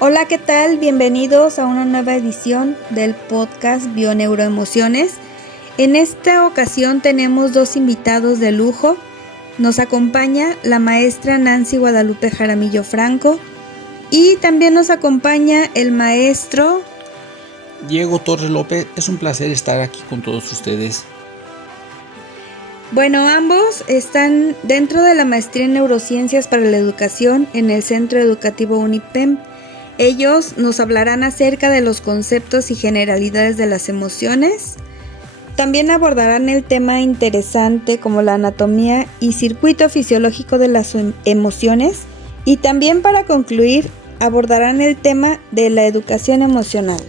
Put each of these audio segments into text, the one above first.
Hola, ¿qué tal? Bienvenidos a una nueva edición del podcast Bioneuroemociones. En esta ocasión tenemos dos invitados de lujo. Nos acompaña la maestra Nancy Guadalupe Jaramillo Franco y también nos acompaña el maestro Diego Torres López. Es un placer estar aquí con todos ustedes. Bueno, ambos están dentro de la maestría en Neurociencias para la Educación en el Centro Educativo Unipem. Ellos nos hablarán acerca de los conceptos y generalidades de las emociones. También abordarán el tema interesante como la anatomía y circuito fisiológico de las emociones. Y también para concluir, abordarán el tema de la educación emocional.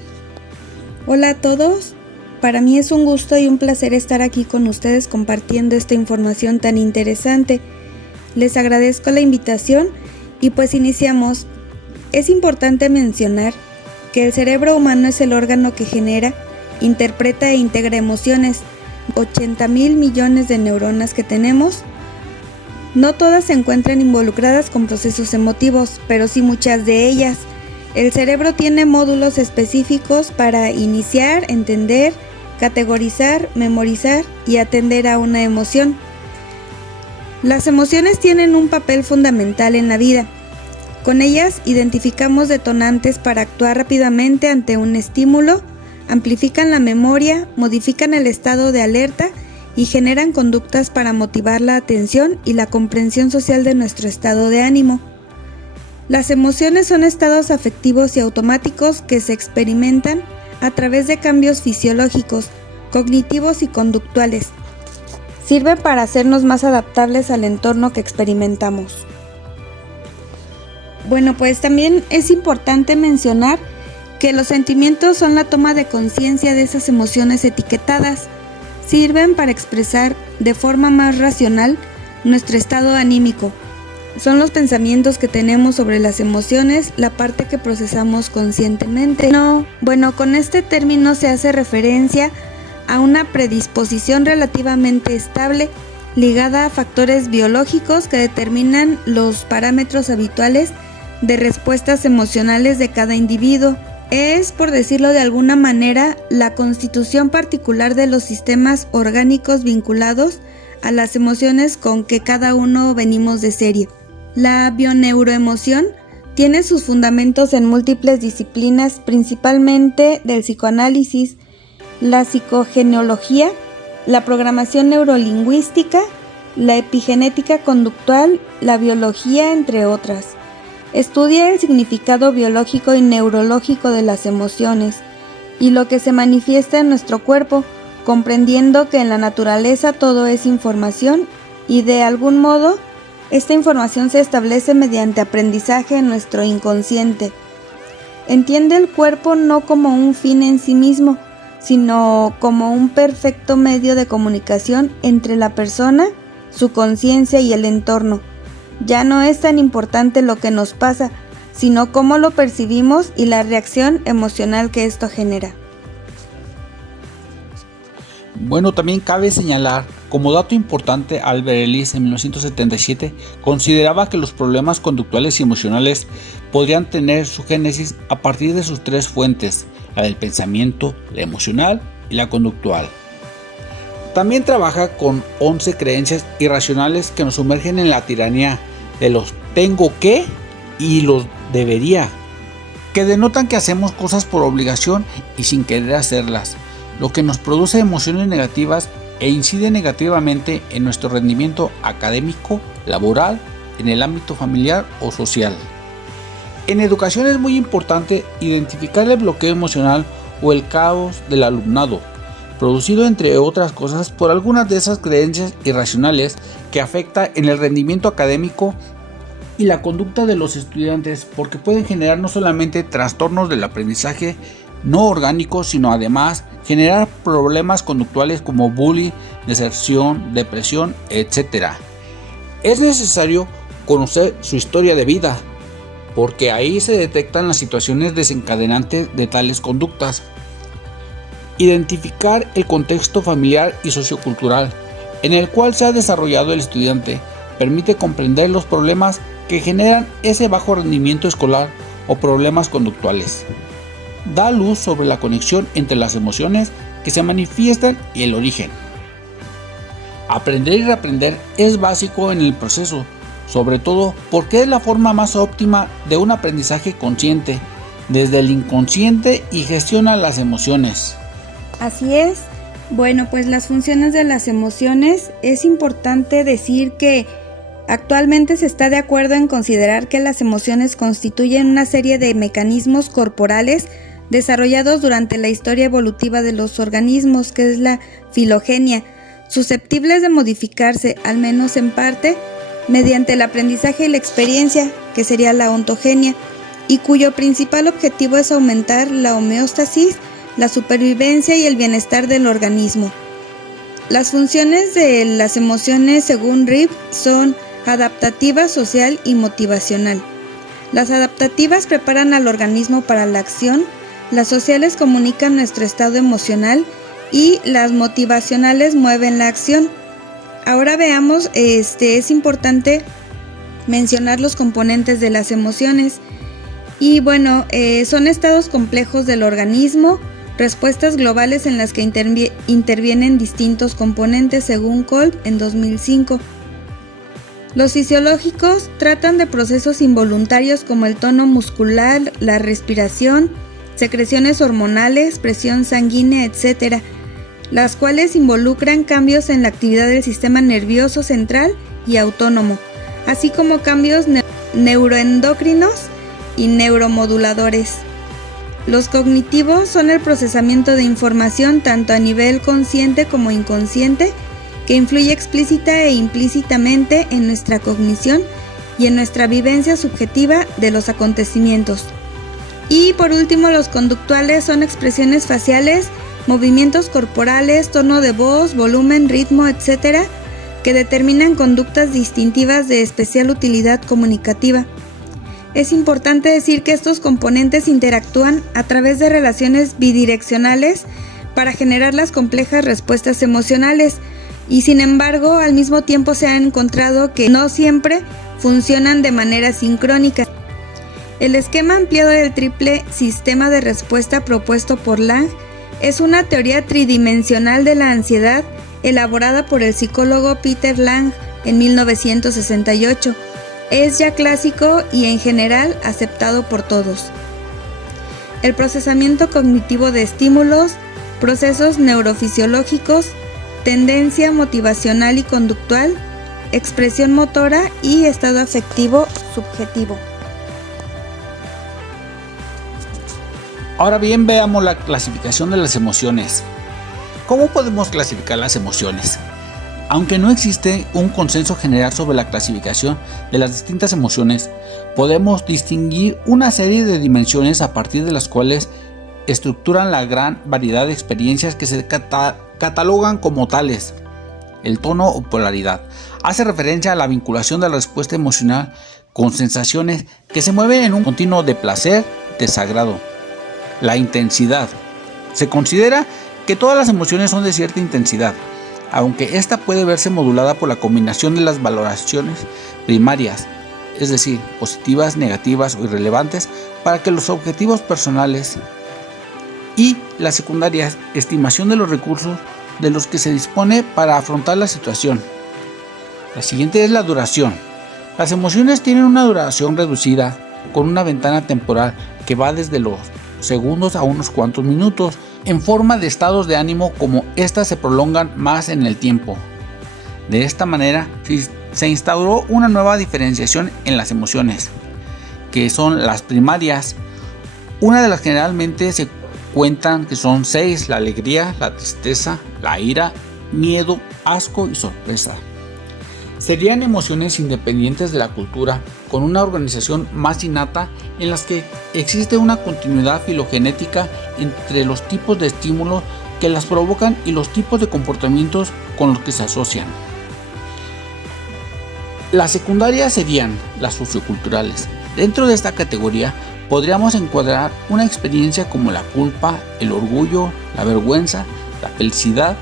Hola a todos. Para mí es un gusto y un placer estar aquí con ustedes compartiendo esta información tan interesante. Les agradezco la invitación y pues iniciamos. Es importante mencionar que el cerebro humano es el órgano que genera, interpreta e integra emociones. 80,000 millones de neuronas que tenemos. No todas se encuentran involucradas con procesos emotivos, pero sí muchas de ellas. El cerebro tiene módulos específicos para iniciar, entender, categorizar, memorizar y atender a una emoción. Las emociones tienen un papel fundamental en la vida. Con ellas identificamos detonantes para actuar rápidamente ante un estímulo, amplifican la memoria, modifican el estado de alerta y generan conductas para motivar la atención y la comprensión social de nuestro estado de ánimo. Las emociones son estados afectivos y automáticos que se experimentan a través de cambios fisiológicos, cognitivos y conductuales. Sirven para hacernos más adaptables al entorno que experimentamos. Bueno, pues también es importante mencionar que los sentimientos son la toma de conciencia de esas emociones etiquetadas. Sirven para expresar de forma más racional nuestro estado anímico. Son los pensamientos que tenemos sobre las emociones, la parte que procesamos conscientemente. Con este término se hace referencia a una predisposición relativamente estable ligada a factores biológicos que determinan los parámetros habituales de respuestas emocionales de cada individuo. Es, por decirlo de alguna manera, la constitución particular de los sistemas orgánicos vinculados a las emociones con que cada uno venimos de serie. La bioneuroemoción tiene sus fundamentos en múltiples disciplinas, principalmente del psicoanálisis, la psicogeneología, la programación neurolingüística, la epigenética conductual, la biología, entre otras. Estudia el significado biológico y neurológico de las emociones y lo que se manifiesta en nuestro cuerpo, comprendiendo que en la naturaleza todo es información y de algún modo esta información se establece mediante aprendizaje en nuestro inconsciente. Entiende el cuerpo no como un fin en sí mismo, sino como un perfecto medio de comunicación entre la persona, su conciencia y el entorno. Ya no es tan importante lo que nos pasa, sino cómo lo percibimos y la reacción emocional que esto genera. Bueno, también cabe señalar, como dato importante, Albert Ellis en 1977 consideraba que los problemas conductuales y emocionales podrían tener su génesis a partir de sus tres fuentes, la del pensamiento, la emocional y la conductual. También trabaja con 11 creencias irracionales que nos sumergen en la tiranía de los tengo que y los debería, que denotan que hacemos cosas por obligación y sin querer hacerlas, lo que nos produce emociones negativas e incide negativamente en nuestro rendimiento académico, laboral, en el ámbito familiar o social. En educación es muy importante identificar el bloqueo emocional o el caos del alumnado, producido entre otras cosas por algunas de esas creencias irracionales que afectan en el rendimiento académico y la conducta de los estudiantes, porque pueden generar no solamente trastornos del aprendizaje no orgánicos, sino además generar problemas conductuales como bullying, deserción, depresión, etc. Es necesario conocer su historia de vida, porque ahí se detectan las situaciones desencadenantes de tales conductas. Identificar el contexto familiar y sociocultural en el cual se ha desarrollado el estudiante permite comprender los problemas que generan ese bajo rendimiento escolar o problemas conductuales. Da luz sobre la conexión entre las emociones que se manifiestan y el origen. Aprender y reaprender es básico en el proceso, sobre todo porque es la forma más óptima de un aprendizaje consciente, desde el inconsciente y gestiona las emociones. Así es. Bueno, pues las funciones de las emociones, es importante decir que actualmente se está de acuerdo en considerar que las emociones constituyen una serie de mecanismos corporales desarrollados durante la historia evolutiva de los organismos, que es la filogenia, susceptibles de modificarse, al menos en parte, mediante el aprendizaje y la experiencia, que sería la ontogenia, y cuyo principal objetivo es aumentar la homeostasis, la supervivencia y el bienestar del organismo. Las funciones de las emociones, según Reeve, son adaptativa, social y motivacional. Las adaptativas preparan al organismo para la acción, las sociales comunican nuestro estado emocional y las motivacionales mueven la acción. Ahora veamos, es importante mencionar los componentes de las emociones. Y bueno, son estados complejos del organismo, respuestas globales en las que intervienen distintos componentes, según Kolb en 2005. Los fisiológicos tratan de procesos involuntarios como el tono muscular, la respiración, secreciones hormonales, presión sanguínea, etc., las cuales involucran cambios en la actividad del sistema nervioso central y autónomo, así como cambios neuroendocrinos y neuromoduladores. Los cognitivos son el procesamiento de información tanto a nivel consciente como inconsciente, que influye explícita e implícitamente en nuestra cognición y en nuestra vivencia subjetiva de los acontecimientos. Y por último, los conductuales son expresiones faciales, movimientos corporales, tono de voz, volumen, ritmo, etc., que determinan conductas distintivas de especial utilidad comunicativa. Es importante decir que estos componentes interactúan a través de relaciones bidireccionales para generar las complejas respuestas emocionales, y sin embargo, al mismo tiempo se ha encontrado que no siempre funcionan de manera sincrónica. El esquema ampliado del triple sistema de respuesta propuesto por Lange es una teoría tridimensional de la ansiedad elaborada por el psicólogo Peter Lange en 1968. Es ya clásico y en general aceptado por todos. El procesamiento cognitivo de estímulos, procesos neurofisiológicos, tendencia motivacional y conductual, expresión motora y estado afectivo subjetivo. Ahora bien, veamos la clasificación de las emociones. ¿Cómo podemos clasificar las emociones? Aunque no existe un consenso general sobre la clasificación de las distintas emociones, podemos distinguir una serie de dimensiones a partir de las cuales estructuran la gran variedad de experiencias que se catalogan como tales. El tono o polaridad hace referencia a la vinculación de la respuesta emocional con sensaciones que se mueven en un continuo de placer, desagrado. La intensidad. Se considera que todas las emociones son de cierta intensidad, aunque esta puede verse modulada por la combinación de las valoraciones primarias, es decir, positivas, negativas o irrelevantes, para que los objetivos personales, y las secundarias, estimación de los recursos de los que se dispone para afrontar la situación. La siguiente es la duración. Las emociones tienen una duración reducida, con una ventana temporal que va desde los segundos a unos cuantos minutos, en forma de estados de ánimo como éstas se prolongan más en el tiempo. De esta manera se instauró una nueva diferenciación en las emociones, que son las primarias. Una de las generalmente se cuentan que son 6: la alegría, la tristeza, la ira, miedo, asco y sorpresa. Serían emociones independientes de la cultura, con una organización más innata en las que existe una continuidad filogenética entre los tipos de estímulos que las provocan y los tipos de comportamientos con los que se asocian. Las secundarias serían las socioculturales. Dentro de esta categoría podríamos encuadrar una experiencia como la culpa, el orgullo, la vergüenza, la felicidad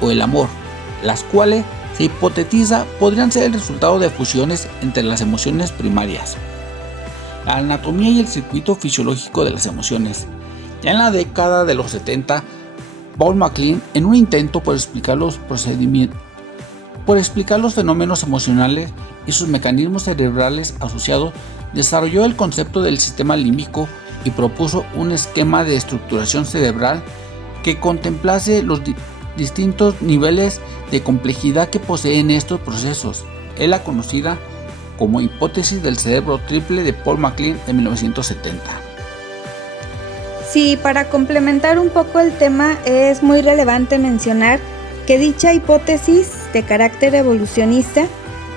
o el amor, las cuales se hipotetiza podrían ser el resultado de fusiones entre las emociones primarias. la anatomía y el circuito fisiológico de las emociones. Ya en la década de los 70, Paul MacLean, en un intento por explicar los fenómenos emocionales y sus mecanismos cerebrales asociados, desarrolló el concepto del sistema límbico y propuso un esquema de estructuración cerebral que contemplase los distintos niveles de complejidad que poseen estos procesos. Es la conocida como hipótesis del cerebro triple de Paul MacLean de 1970. Sí, para complementar un poco el tema, es muy relevante mencionar que dicha hipótesis de carácter evolucionista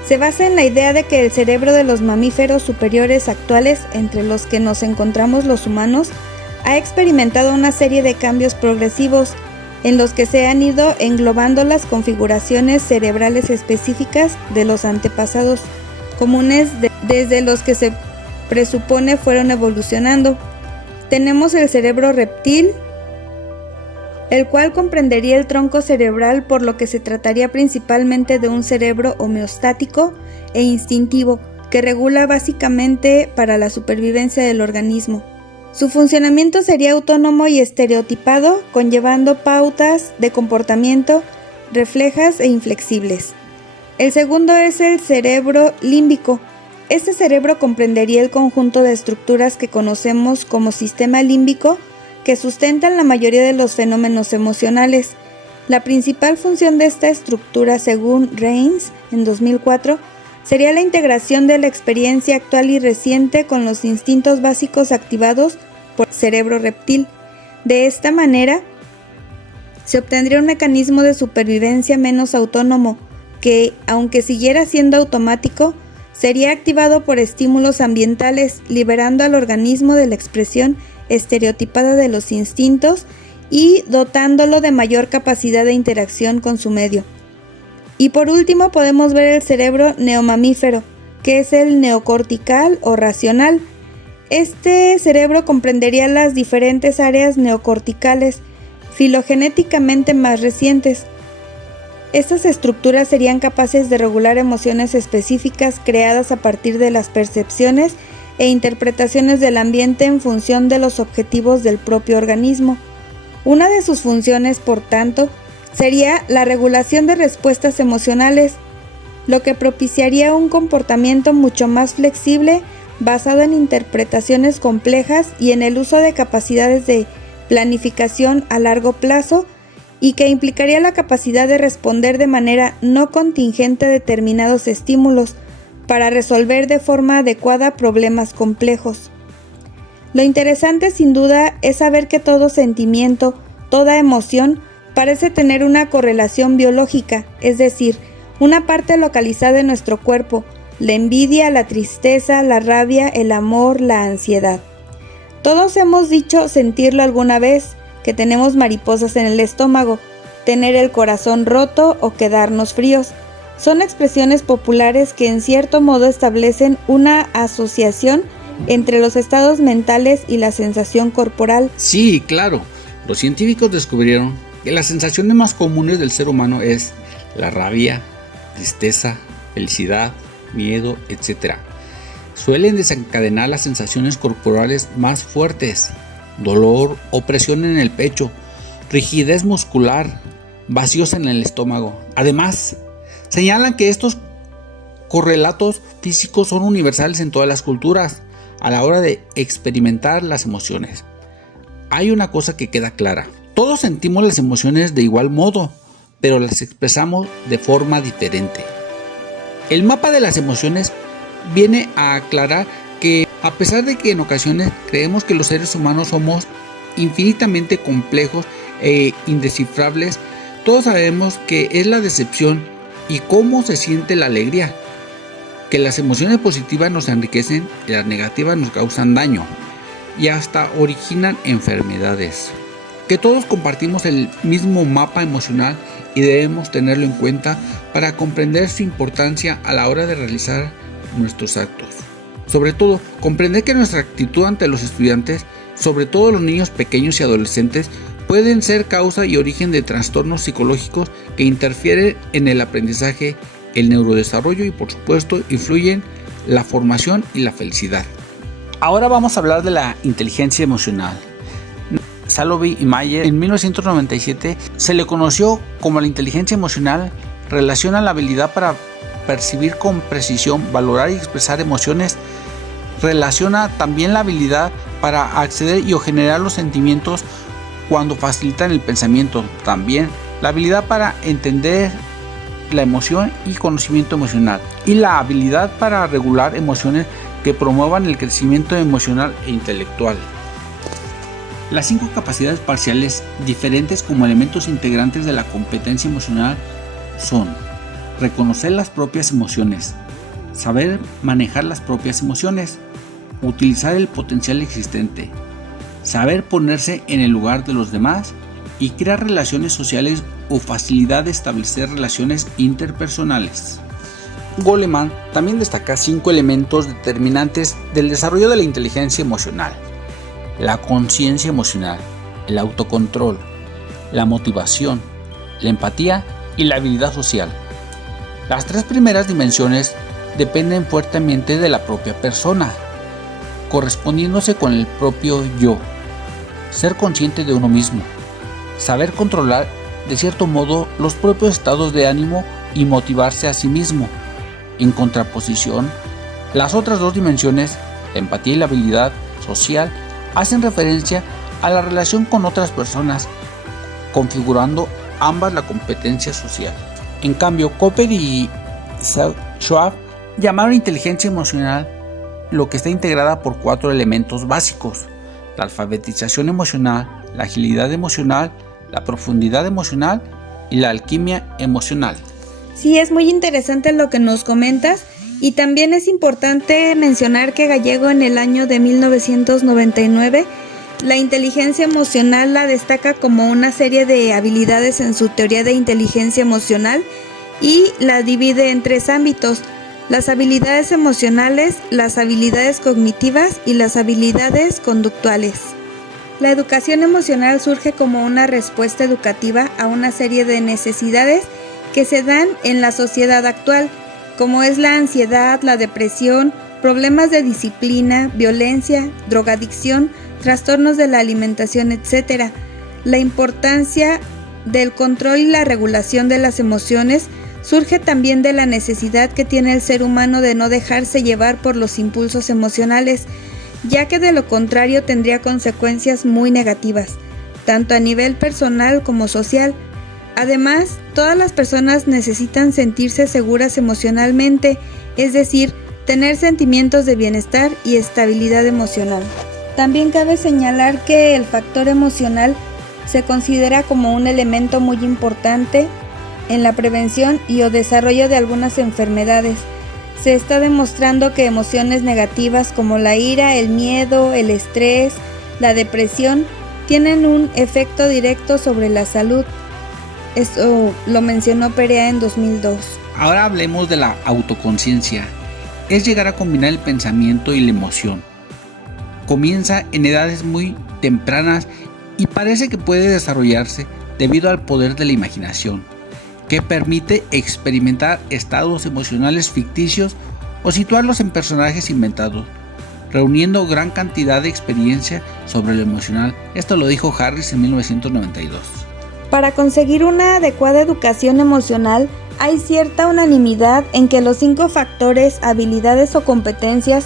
se basa en la idea de que el cerebro de los mamíferos superiores actuales, entre los que nos encontramos los humanos, ha experimentado una serie de cambios progresivos en los que se han ido englobando las configuraciones cerebrales específicas de los antepasados comunes desde los que se presupone fueron evolucionando. Tenemos el cerebro reptil, el cual comprendería el tronco cerebral, por lo que se trataría principalmente de un cerebro homeostático e instintivo que regula básicamente para la supervivencia del organismo. Su funcionamiento sería autónomo y estereotipado, conllevando pautas de comportamiento reflejas e inflexibles. El segundo es el cerebro límbico. Este cerebro comprendería el conjunto de estructuras que conocemos como sistema límbico, que sustentan la mayoría de los fenómenos emocionales. La principal función de esta estructura, según Reines en 2004, sería la integración de la experiencia actual y reciente con los instintos básicos activados por el cerebro reptil. De esta manera, se obtendría un mecanismo de supervivencia menos autónomo, que, aunque siguiera siendo automático, sería activado por estímulos ambientales, liberando al organismo de la expresión estereotipada de los instintos y dotándolo de mayor capacidad de interacción con su medio. Y por último podemos ver el cerebro neomamífero, que es el neocortical o racional. Este cerebro comprendería las diferentes áreas neocorticales, filogenéticamente más recientes. Estas estructuras serían capaces de regular emociones específicas creadas a partir de las percepciones e interpretaciones del ambiente en función de los objetivos del propio organismo. Una de sus funciones, por tanto, sería la regulación de respuestas emocionales, lo que propiciaría un comportamiento mucho más flexible, basado en interpretaciones complejas y en el uso de capacidades de planificación a largo plazo, y que implicaría la capacidad de responder de manera no contingente a determinados estímulos para resolver de forma adecuada problemas complejos. Lo interesante sin duda es saber que todo sentimiento, toda emoción, parece tener una correlación biológica, es decir, una parte localizada en nuestro cuerpo: la envidia, la tristeza, la rabia, el amor, la ansiedad. Todos hemos dicho sentirlo alguna vez, que tenemos mariposas en el estómago, tener el corazón roto o quedarnos fríos. Son expresiones populares que en cierto modo establecen una asociación entre los estados mentales y la sensación corporal. Sí, claro. Los científicos descubrieron que las sensaciones más comunes del ser humano es la rabia, tristeza, felicidad, miedo, etc. Suelen desencadenar las sensaciones corporales más fuertes: dolor, opresión en el pecho, rigidez muscular, vacíos en el estómago. Además, señalan que estos correlatos físicos son universales en todas las culturas a la hora de experimentar las emociones. Hay una cosa que queda clara: todos sentimos las emociones de igual modo, pero las expresamos de forma diferente. El mapa de las emociones viene a aclarar que, a pesar de que en ocasiones creemos que los seres humanos somos infinitamente complejos e indescifrables, todos sabemos que es la decepción y cómo se siente la alegría, que las emociones positivas nos enriquecen y las negativas nos causan daño y hasta originan enfermedades, que todos compartimos el mismo mapa emocional y debemos tenerlo en cuenta para comprender su importancia a la hora de realizar nuestros actos. Sobre todo, comprender que nuestra actitud ante los estudiantes, sobre todo los niños pequeños y adolescentes, pueden ser causa y origen de trastornos psicológicos que interfieren en el aprendizaje, el neurodesarrollo y, por supuesto, influyen la formación y la felicidad. Ahora vamos a hablar de la inteligencia emocional. Salovey y Mayer en 1997 se le conoció como la inteligencia emocional. Relaciona la habilidad para percibir con precisión, valorar y expresar emociones. Relaciona también la habilidad para acceder y o generar los sentimientos cuando facilitan el pensamiento. También la habilidad para entender la emoción y conocimiento emocional. Y la habilidad para regular emociones que promuevan el crecimiento emocional e intelectual. Las 5 capacidades parciales diferentes como elementos integrantes de la competencia emocional son: reconocer las propias emociones, saber manejar las propias emociones, utilizar el potencial existente, saber ponerse en el lugar de los demás y crear relaciones sociales o facilidad de establecer relaciones interpersonales. Goleman también destaca 5 elementos determinantes del desarrollo de la inteligencia emocional: la conciencia emocional, el autocontrol, la motivación, la empatía y la habilidad social. Las 3 primeras dimensiones dependen fuertemente de la propia persona, correspondiéndose con el propio yo, ser consciente de uno mismo, saber controlar de cierto modo los propios estados de ánimo y motivarse a sí mismo. En contraposición, las otras 2 dimensiones, la empatía y la habilidad social, hacen referencia a la relación con otras personas, configurando ambas la competencia social. En cambio, Cooper y Schwab llamaron inteligencia emocional lo que está integrada por 4 elementos básicos: la alfabetización emocional, la agilidad emocional, la profundidad emocional y la alquimia emocional. Sí, es muy interesante lo que nos comentas, y también es importante mencionar que Gallego en el año de 1999 la inteligencia emocional la destaca como una serie de habilidades en su teoría de inteligencia emocional y la divide en 3 ámbitos: las habilidades emocionales, las habilidades cognitivas y las habilidades conductuales. La educación emocional surge como una respuesta educativa a una serie de necesidades que se dan en la sociedad actual, como es la ansiedad, la depresión, problemas de disciplina, violencia, drogadicción, trastornos de la alimentación, etc. La importancia del control y la regulación de las emociones surge también de la necesidad que tiene el ser humano de no dejarse llevar por los impulsos emocionales, ya que de lo contrario tendría consecuencias muy negativas, tanto a nivel personal como social. Además, todas las personas necesitan sentirse seguras emocionalmente, es decir, tener sentimientos de bienestar y estabilidad emocional. También cabe señalar que el factor emocional se considera como un elemento muy importante en la prevención y o desarrollo de algunas enfermedades. Se está demostrando que emociones negativas como la ira, el miedo, el estrés, la depresión tienen un efecto directo sobre la salud. Eso lo mencionó Perea en 2002. Ahora hablemos de la autoconciencia. Es llegar a combinar el pensamiento y la emoción. Comienza en edades muy tempranas y parece que puede desarrollarse debido al poder de la imaginación, que permite experimentar estados emocionales ficticios o situarlos en personajes inventados, reuniendo gran cantidad de experiencia sobre lo emocional. Esto lo dijo Harris en 1992. Para conseguir una adecuada educación emocional, hay cierta unanimidad en que los 5 factores, habilidades o competencias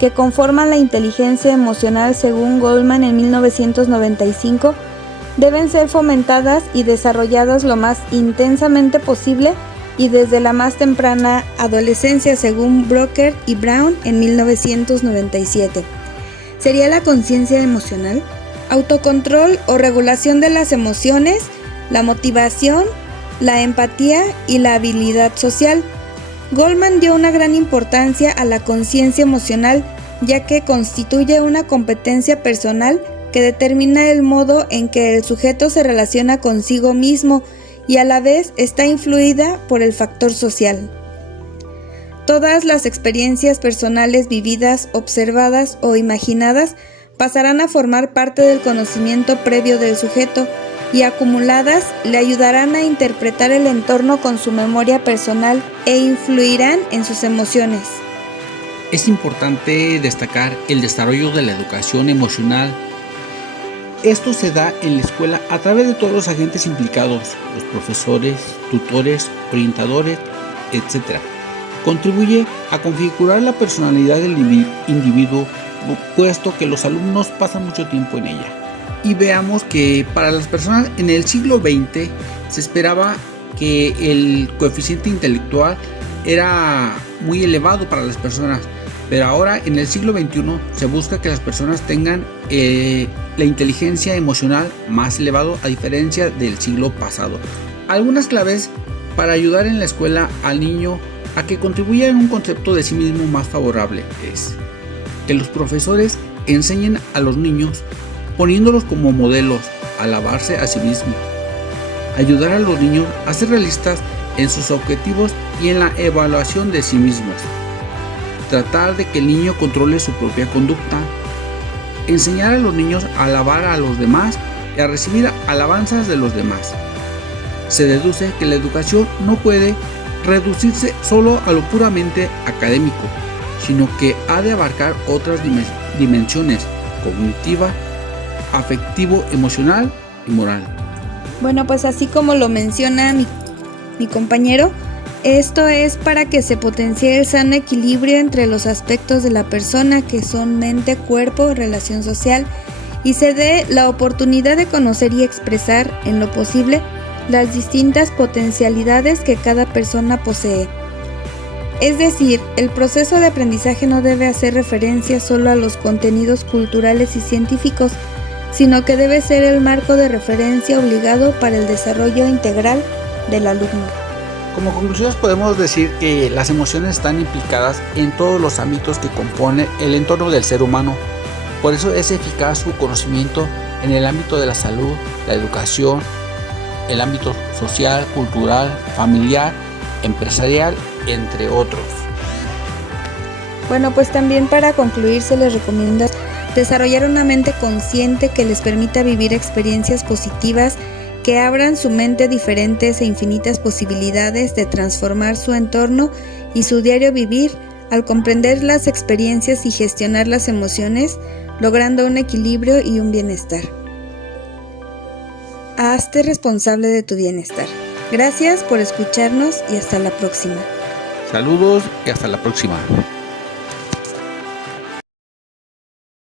que conforman la inteligencia emocional según Goleman en 1995 deben ser fomentadas y desarrolladas lo más intensamente posible y desde la más temprana adolescencia según Brocker y Brown en 1997. Sería la conciencia emocional, autocontrol o regulación de las emociones, la motivación, la empatía y la habilidad social. Goleman dio una gran importancia a la conciencia emocional, ya que constituye una competencia personal que determina el modo en que el sujeto se relaciona consigo mismo y a la vez está influida por el factor social. Todas las experiencias personales vividas, observadas o imaginadas pasarán a formar parte del conocimiento previo del sujeto y acumuladas le ayudarán a interpretar el entorno con su memoria personal e influirán en sus emociones. Es importante destacar el desarrollo de la educación emocional. Esto se da en la escuela a través de todos los agentes implicados, los profesores, tutores, orientadores, etc. Contribuye a configurar la personalidad del individuo, puesto que los alumnos pasan mucho tiempo en ella. Y veamos que para las personas en el siglo XX se esperaba que el coeficiente intelectual era muy elevado para las personas, pero ahora en el siglo XXI se busca que las personas tengan la inteligencia emocional más elevado, a diferencia del siglo pasado. Algunas claves para ayudar en la escuela al niño a que contribuya en un concepto de sí mismo más favorable es que los profesores enseñen a los niños poniéndolos como modelos, a alabarse a sí mismos, ayudar a los niños a ser realistas en sus objetivos y en la evaluación de sí mismos, tratar de que el niño controle su propia conducta, enseñar a los niños a alabar a los demás y a recibir alabanzas de los demás. Se deduce que la educación no puede reducirse solo a lo puramente académico, sino que ha de abarcar otras dimensiones: cognitiva, afectivo, emocional y moral. Bueno, pues así como lo menciona mi compañero, esto es para que se potencie el sano equilibrio entre los aspectos de la persona, que son mente, cuerpo, relación social, y se dé la oportunidad de conocer y expresar en lo posible las distintas potencialidades que cada persona posee. Es decir, el proceso de aprendizaje no debe hacer referencia solo a los contenidos culturales y científicos, sino que debe ser el marco de referencia obligado para el desarrollo integral del alumno. Como conclusiones podemos decir que las emociones están implicadas en todos los ámbitos que componen el entorno del ser humano. Por eso es eficaz su conocimiento en el ámbito de la salud, la educación, el ámbito social, cultural, familiar, empresarial, entre otros. Bueno, pues también para concluir se les recomienda desarrollar una mente consciente que les permita vivir experiencias positivas que abran su mente a diferentes e infinitas posibilidades de transformar su entorno y su diario vivir al comprender las experiencias y gestionar las emociones, logrando un equilibrio y un bienestar. Hazte responsable de tu bienestar. Gracias por escucharnos y hasta la próxima. Saludos y hasta la próxima.